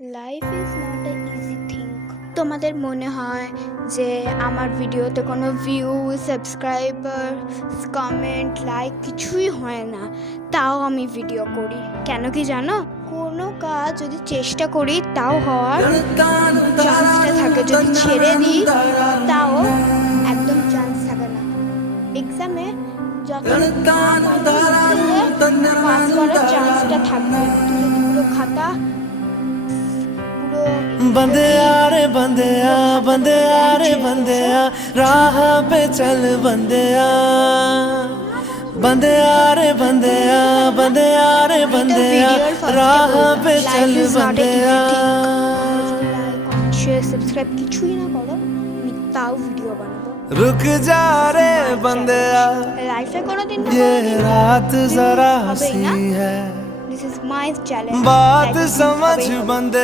Life is not a easy thing. তোমাদের মনে হয় যে আমার ভিডিওতে কোনো ভিউ, সাবস্ক্রাইবার, কমেন্ট, লাইক কিছুই হয় না, তাও আমি ভিডিও করি। কেন কি জানো? কোনো কাজ যদি চেষ্টা করি তাও হওয়ার চান্সটা থাকে, যদি ছেড়ে দিই তাও একদম চান্স থাকে না। এক্সামে যত পাস করার চান্সটা থাকবে, তুমি পুরো খাতা बंदेया रे बंदेया बंदेया रे बंदेया राह पे चल बंदेया बंदेया रे बंदेया बंदेया रे बंदेया राह पे चल बंदेया। সাবস্ক্রাইব কিছুই না করো, আমি তাও ভিডিও বানাবো। रुक जा रे बंदेया লাইফে কোনোদিন ये रात जरा हंसी है দিস ইজ মাই চ্যালেঞ্জ। बात समझ बंदे।